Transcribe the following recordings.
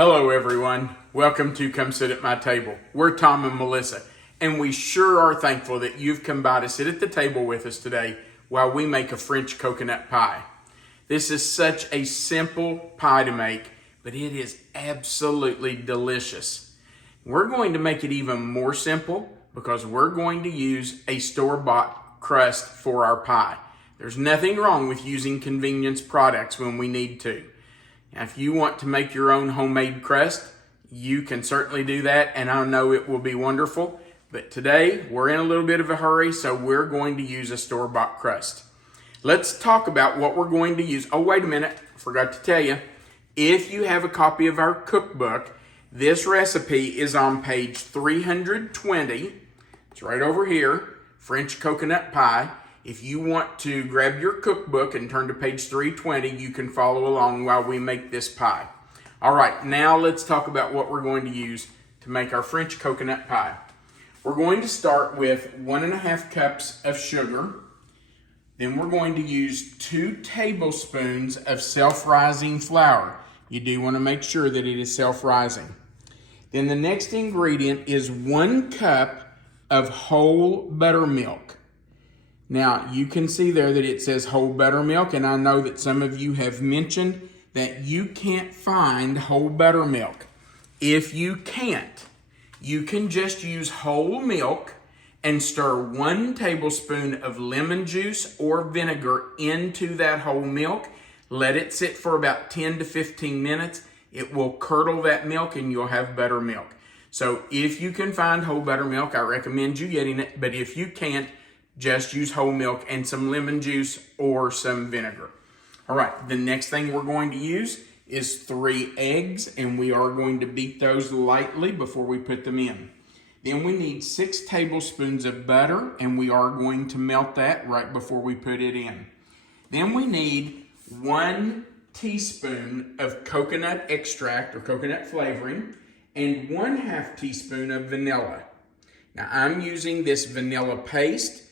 Hello everyone, welcome to Come Sit at My Table. We're Tom and Melissa, and we sure are thankful that you've come by to sit at the table with us today while we make a French coconut pie. This is such a simple pie to make, but it is absolutely delicious. We're going to make it even more simple because we're going to use a store-bought crust for our pie. There's nothing wrong with using convenience products when we need to. Now, if you want to make your own homemade crust, you can certainly do that, and I know it will be wonderful. But today, we're in a little bit of a hurry, so we're going to use a store-bought crust. Let's talk about what we're going to use. Oh, wait a minute, I forgot to tell you. If you have a copy of our cookbook, this recipe is on page 320. It's right over here, French coconut pie. If you want to grab your cookbook and turn to page 320, you can follow along while we make this pie. All right, now let's talk about what we're going to use to make our French coconut pie. We're going to start with 1.5 cups of sugar. Then we're going to use 2 tablespoons of self-rising flour. You do want to make sure that it is self-rising. Then the next ingredient is 1 cup of whole buttermilk. Now, you can see there that it says whole buttermilk, and I know that some of you have mentioned that you can't find whole buttermilk. If you can't, you can just use whole milk and stir 1 tablespoon of lemon juice or vinegar into that whole milk. Let it sit for about 10 to 15 minutes. It will curdle that milk and you'll have buttermilk. So if you can find whole buttermilk, I recommend you getting it, but if you can't, just use whole milk and some lemon juice or some vinegar. All right, the next thing we're going to use is 3 eggs, and we are going to beat those lightly before we put them in. Then we need 6 tablespoons of butter, and we are going to melt that right before we put it in. Then we need 1 teaspoon of coconut extract or coconut flavoring and 1/2 teaspoon of vanilla. Now I'm using this vanilla paste.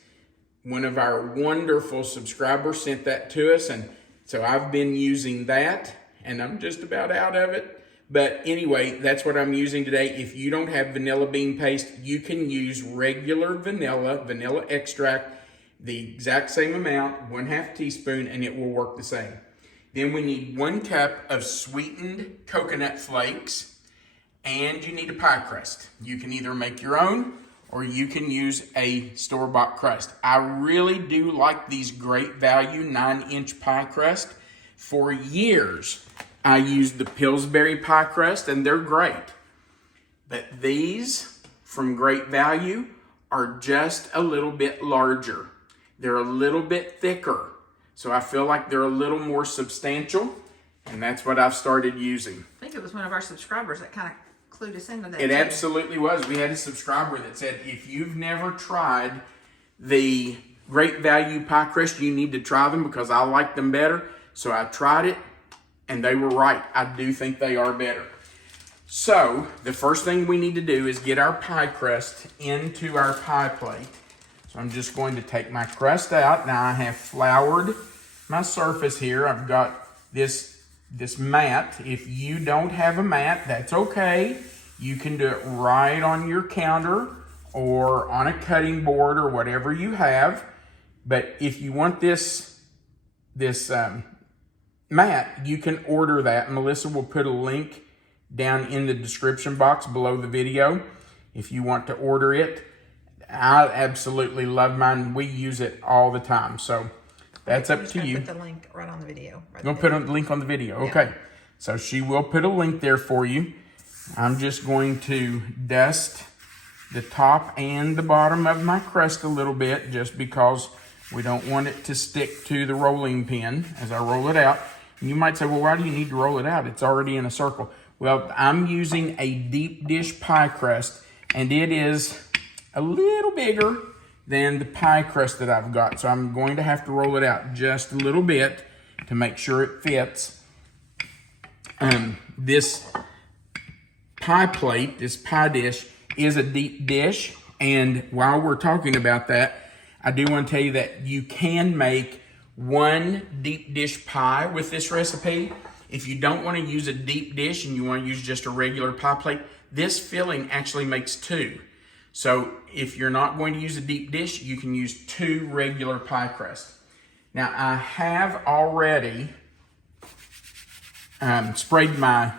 One of our wonderful subscribers sent that to us, and so I've been using that, and I'm just about out of it. But anyway, that's what I'm using today. If you don't have vanilla bean paste, you can use regular vanilla extract, the exact same amount, 1/2 teaspoon, and it will work the same. Then we need 1 cup of sweetened coconut flakes, and you need a pie crust. You can either make your own, or you can use a store-bought crust. I really do like these Great Value 9-inch pie crust. For years, I used the Pillsbury pie crust, and they're great. But these from Great Value are just a little bit larger. They're a little bit thicker, so I feel like they're a little more substantial, and that's what I've started using. I think it was one of our subscribers that kind of clued us into that. It absolutely was. We had a subscriber that said, if you've never tried the Great Value pie crust, you need to try them because I like them better. So I tried it, and they were right. I do think they are better. So the first thing we need to do is get our pie crust into our pie plate. So I'm just going to take my crust out. Now I have floured my surface here. I've got this mat. If you don't have a mat, that's okay. You can do it right on your counter or on a cutting board or whatever you have. But if you want this mat, you can order that. Melissa will put a link down in the description box below the video if you want to order it. I absolutely love mine. We use it all the time. So that's up to you. Put the link right on the video. You're going to put a link on the video. Okay. Yeah. So she will put a link there for you. I'm just going to dust the top and the bottom of my crust a little bit just because we don't want it to stick to the rolling pin as I roll it out. And you might say, well, why do you need to roll it out? It's already in a circle. Well, I'm using a deep dish pie crust, and it is a little bigger than the pie crust that I've got. So I'm going to have to roll it out just a little bit to make sure it fits. This pie plate, this pie dish, is a deep dish. And while we're talking about that, I do want to tell you that you can make one deep dish pie with this recipe. If you don't want to use a deep dish and you want to use just a regular pie plate, this filling actually makes two. So if you're not going to use a deep dish, you can use 2 regular pie crusts. Now I have already sprayed my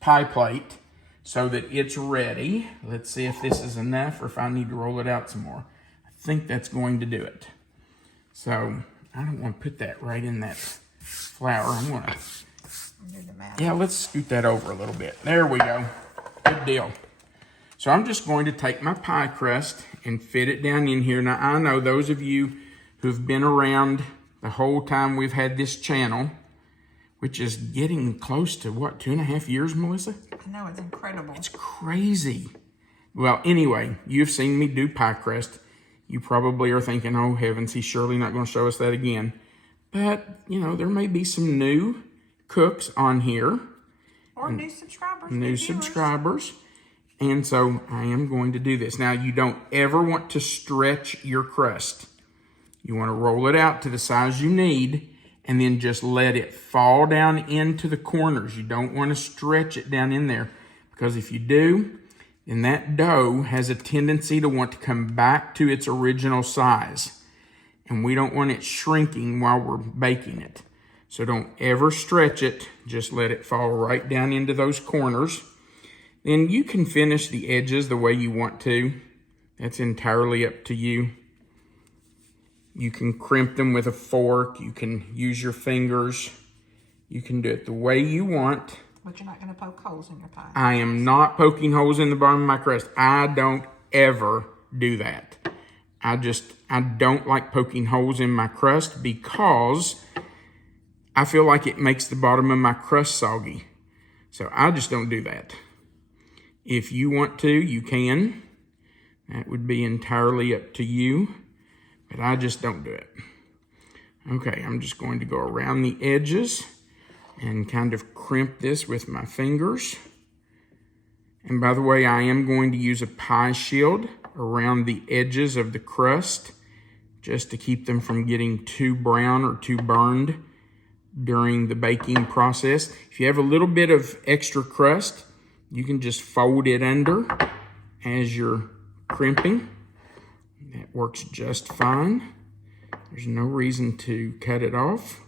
pie plate so that it's ready. Let's see if this is enough or if I need to roll it out some more. I think that's going to do it. So I don't want to put that right in that flour. I'm going to, yeah, let's scoot that over a little bit. There we go. Good deal. So I'm just going to take my pie crust and fit it down in here. Now I know those of you who've been around the whole time we've had this channel, which is getting close to what, 2.5 years, Melissa? I know, it's incredible. It's crazy. Well, anyway, you've seen me do pie crust. You probably are thinking, oh heavens, he's surely not going to show us that again. But, you know, there may be some new cooks on here. Or new subscribers. New subscribers. And so I am going to do this. Now, you don't ever want to stretch your crust. You want to roll it out to the size you need and then just let it fall down into the corners. You don't want to stretch it down in there, because if you do, then that dough has a tendency to want to come back to its original size. And we don't want it shrinking while we're baking it. So don't ever stretch it. Just let it fall right down into those corners. Then you can finish the edges the way you want to. That's entirely up to you. You can crimp them with a fork. You can use your fingers. You can do it the way you want. But you're not going to poke holes in your pie. I am not poking holes in the bottom of my crust. I don't ever do that. I don't like poking holes in my crust because I feel like it makes the bottom of my crust soggy. So I just don't do that. If you want to, you can. That would be entirely up to you. But I just don't do it. Okay, I'm just going to go around the edges and kind of crimp this with my fingers. And by the way, I am going to use a pie shield around the edges of the crust just to keep them from getting too brown or too burned during the baking process. If you have a little bit of extra crust, you can just fold it under as you're crimping. That works just fine. There's no reason to cut it off.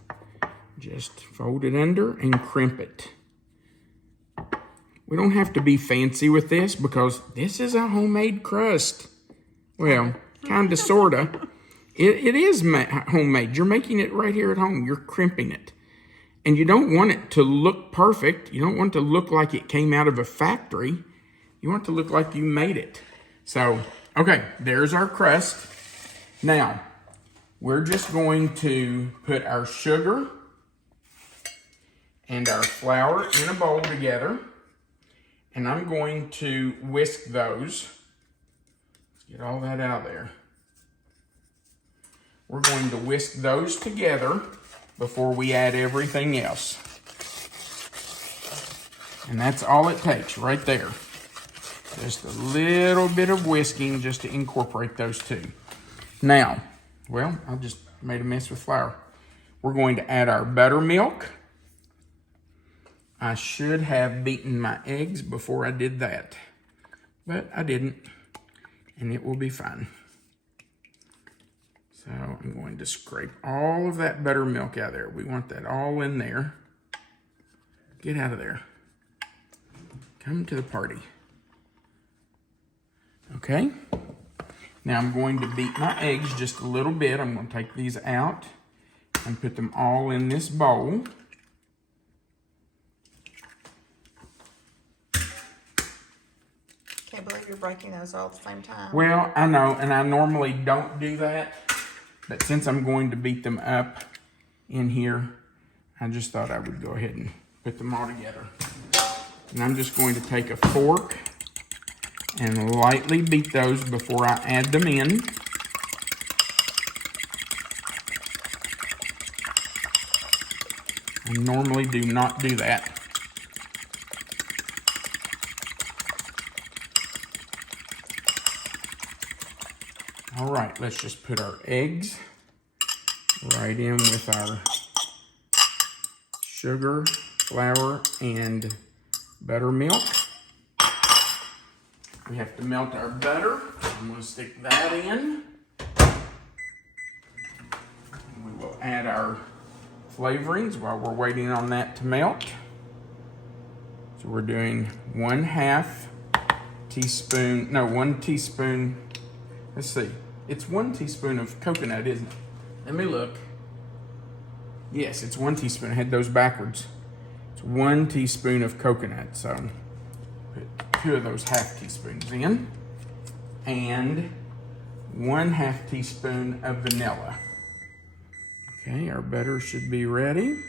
Just fold it under and crimp it. We don't have to be fancy with this because this is a homemade crust. Well, kind of, sort of. It is homemade. You're making it right here at home. You're crimping it. And you don't want it to look perfect. You don't want it to look like it came out of a factory. You want it to look like you made it. So, okay, there's our crust. Now, we're just going to put our sugar and our flour in a bowl together. And I'm going to whisk those. Let's get all that out of there. We're going to whisk those together before we add everything else. And that's all it takes right there. Just a little bit of whisking just to incorporate those two. Now, well, I just made a mess with flour. We're going to add our buttermilk. I should have beaten my eggs before I did that, but I didn't, and it will be fine. So I'm going to scrape all of that buttermilk out of there. We want that all in there. Get out of there. Come to the party. Okay. Now I'm going to beat my eggs just a little bit. I'm going to take these out and put them all in this bowl. Can't believe you're breaking those all at the same time. Well, I know, and I normally don't do that, but since I'm going to beat them up in here, I just thought I would go ahead and put them all together. And I'm just going to take a fork and lightly beat those before I add them in. I normally do not do that. All right, let's just put our eggs right in with our sugar flour and buttermilk. We have to melt our butter. I'm going to stick that in. And we will add our flavorings while we're waiting on that to melt. So we're doing 1/2 teaspoon, no, 1 teaspoon, let's see. It's 1 teaspoon of coconut, isn't it? Let me look. Yes, it's 1 teaspoon. I had those backwards. It's 1 teaspoon of coconut. So put 2 of those 1/2 teaspoons in. And 1/2 teaspoon of vanilla. Okay, our butter should be ready.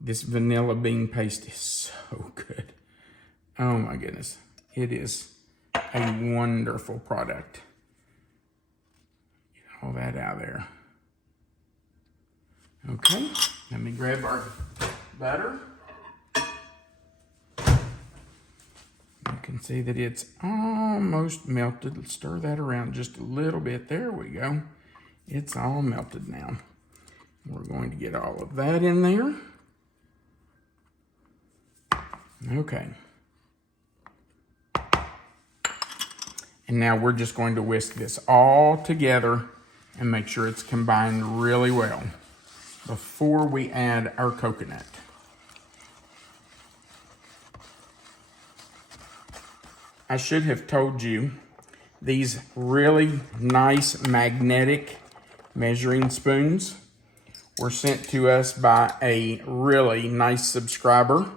This vanilla bean paste is so good. Oh my goodness. It is a wonderful product. Get all that out of there. Okay, let me grab our butter. You can see that it's almost melted. Let's stir that around just a little bit. There we go. It's all melted now. We're going to get all of that in there. Okay. And now we're just going to whisk this all together and make sure it's combined really well before we add our coconut. I should have told you these really nice magnetic measuring spoons were sent to us by a really nice subscriber.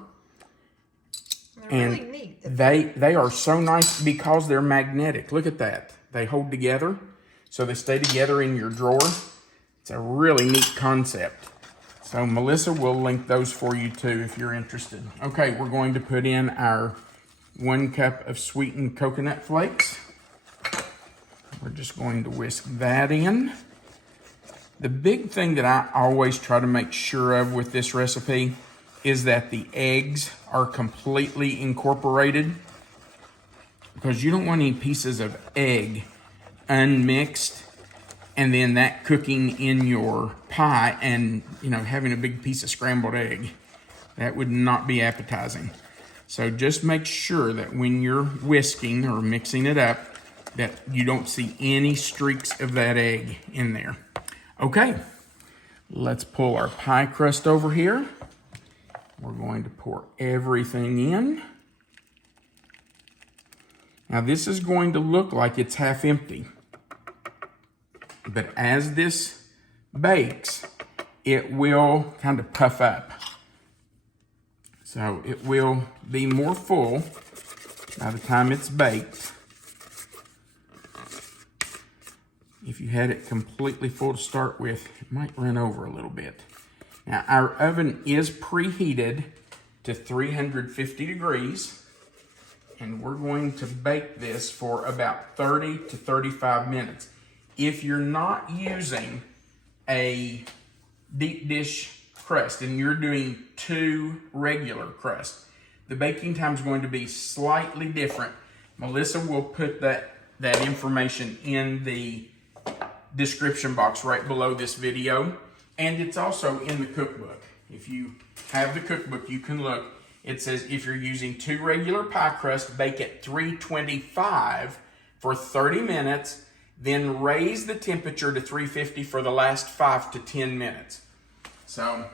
They're really neat. They are so nice because they're magnetic. Look at that. They hold together, so they stay together in your drawer. It's a really neat concept. So Melissa will link those for you too if you're interested. Okay, we're going to put in our 1 cup of sweetened coconut flakes. We're just going to whisk that in. The big thing that I always try to make sure of with this recipe is that the eggs are completely incorporated, because you don't want any pieces of egg unmixed and then that cooking in your pie and, you know, having a big piece of scrambled egg. That would not be appetizing. So just make sure that when you're whisking or mixing it up, that you don't see any streaks of that egg in there. Okay, let's pull our pie crust over here. We're going to pour everything in. Now this is going to look like it's half empty, but as this bakes, it will kind of puff up. So it will be more full by the time it's baked. If you had it completely full to start with, it might run over a little bit. Now our oven is preheated to 350 degrees, and we're going to bake this for about 30 to 35 minutes. If you're not using a deep dish crust and you're doing 2 regular crusts, the baking time is going to be slightly different. Melissa will put that information in the description box right below this video, and it's also in the cookbook. If you have the cookbook, you can look. It says if you're using 2 regular pie crusts, bake at 325 for 30 minutes, then raise the temperature to 350 for the last 5 to 10 minutes. So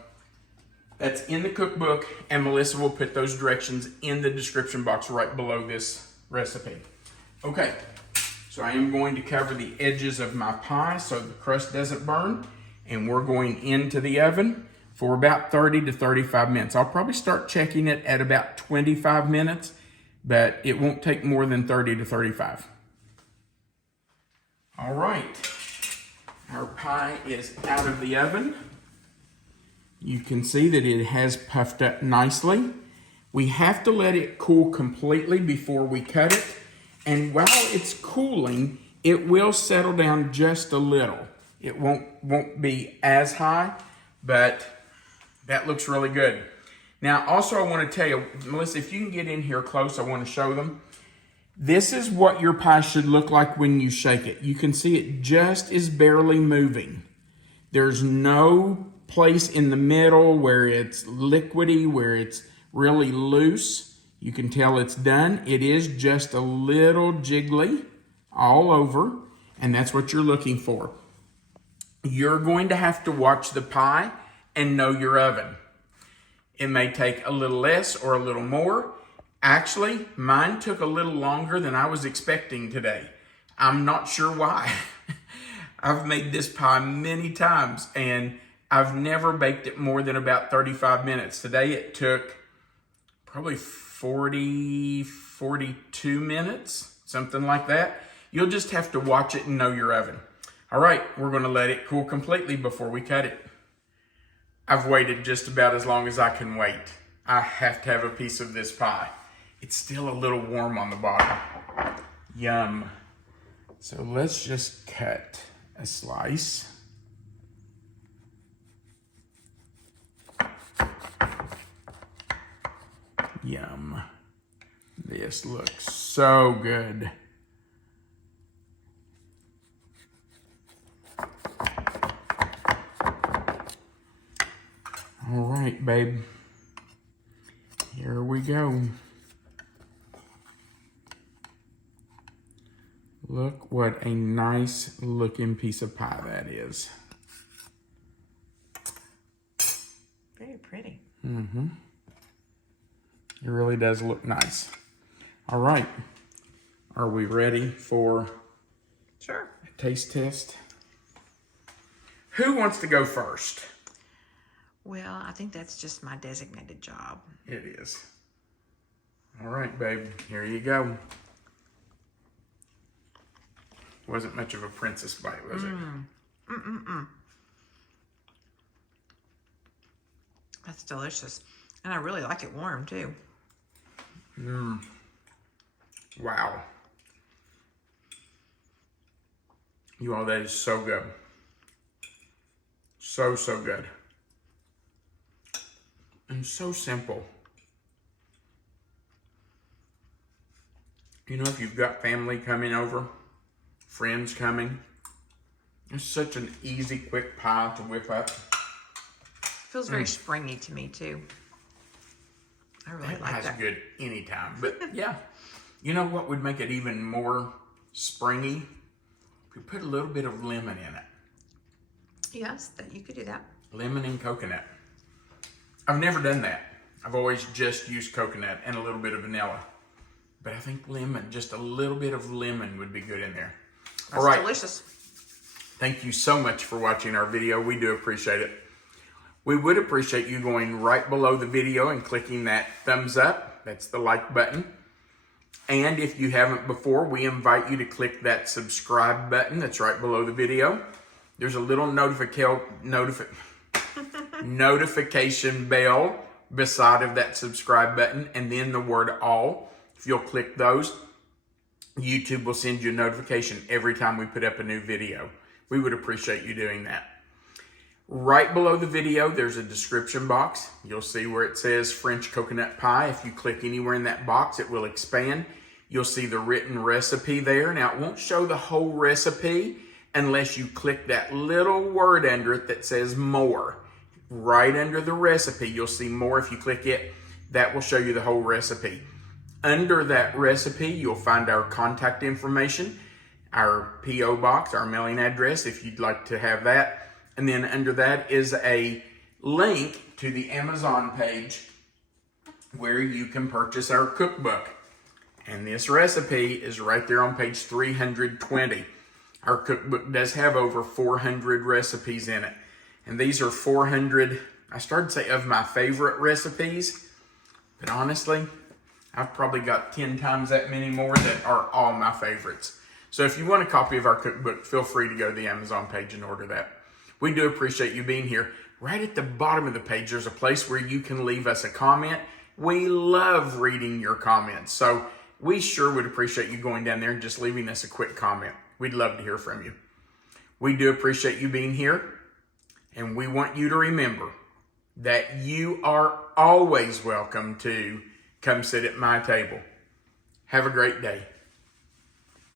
that's in the cookbook, and Melissa will put those directions in the description box right below this recipe. Okay, so I am going to cover the edges of my pie so the crust doesn't burn, and we're going into the oven for about 30 to 35 minutes. I'll probably start checking it at about 25 minutes, but it won't take more than 30 to 35. All right, our pie is out of the oven. You can see that it has puffed up nicely. We have to let it cool completely before we cut it. And while it's cooling, it will settle down just a little. It won't be as high, but that looks really good. Now, also I want to tell you, Melissa, if you can get in here close, I want to show them. This is what your pie should look like when you shake it. You can see it just is barely moving. There's no place in the middle where it's liquidy, where it's really loose. You can tell it's done. It is just a little jiggly all over, and that's what you're looking for. You're going to have to watch the pie and know your oven. It may take a little less or a little more. Actually, mine took a little longer than I was expecting today. I'm not sure why. I've made this pie many times and I've never baked it more than about 35 minutes. Today it took probably 42 minutes, something like that. You'll just have to watch it and know your oven. All right, we're gonna let it cool completely before we cut it. I've waited just about as long as I can wait. I have to have a piece of this pie. It's still a little warm on the bottom. Yum. So let's just cut a slice. Yum. This looks so good. All right, babe. Here we go. Look what a nice looking piece of pie that is. Very pretty. Mm-hmm. It really does look nice. All right. Are we ready for Sure. a taste test? Who wants to go first? Well, I think that's just my designated job. It is. All right, babe. Here you go. Wasn't much of a princess bite, was it? That's delicious. And I really like it warm, too. Wow. You all, that is so good. So, so good. And so simple. You know, if you've got family coming over, friends coming, it's such an easy, quick pie to whip up. Feels very springy to me, too. I really like Pie's that. good anytime. But yeah, you know what would make it even more springy? If we put a little bit of lemon in it. Yes, that you could do that. Lemon and coconut. I've never done that. I've always just used coconut and a little bit of vanilla. But I think lemon, just a little bit of lemon would be good in there. That's all right. delicious. Thank you so much for watching our video. We do appreciate it. We would appreciate you going right below the video and clicking that thumbs up. That's the like button. And if you haven't before, we invite you to click that subscribe button that's right below the video. There's a little notification bell beside of that subscribe button, and then the word all. If you'll click those, YouTube will send you a notification every time we put up a new video. We would appreciate you doing that. Right below the video, there's a description box. You'll see where it says French coconut pie. If you click anywhere in that box, it will expand. You'll see the written recipe there. Now, it won't show the whole recipe unless you click that little word under it that says more. Right under the recipe, you'll see more. If you click it, that will show you the whole recipe. Under that recipe, you'll find our contact information, our P.O. box, our mailing address, if you'd like to have that. And then under that is a link to the Amazon page where you can purchase our cookbook. And this recipe is right there on page 320. Our cookbook does have over 400 recipes in it. And these are 400, I started to say of my favorite recipes, but honestly, I've probably got 10 times that many more that are all my favorites. So if you want a copy of our cookbook, feel free to go to the Amazon page and order that. We do appreciate you being here. Right at the bottom of the page, there's a place where you can leave us a comment. We love reading your comments. So we sure would appreciate you going down there and just leaving us a quick comment. We'd love to hear from you. We do appreciate you being here. And we want you to remember that you are always welcome to come sit at my table. Have a great day.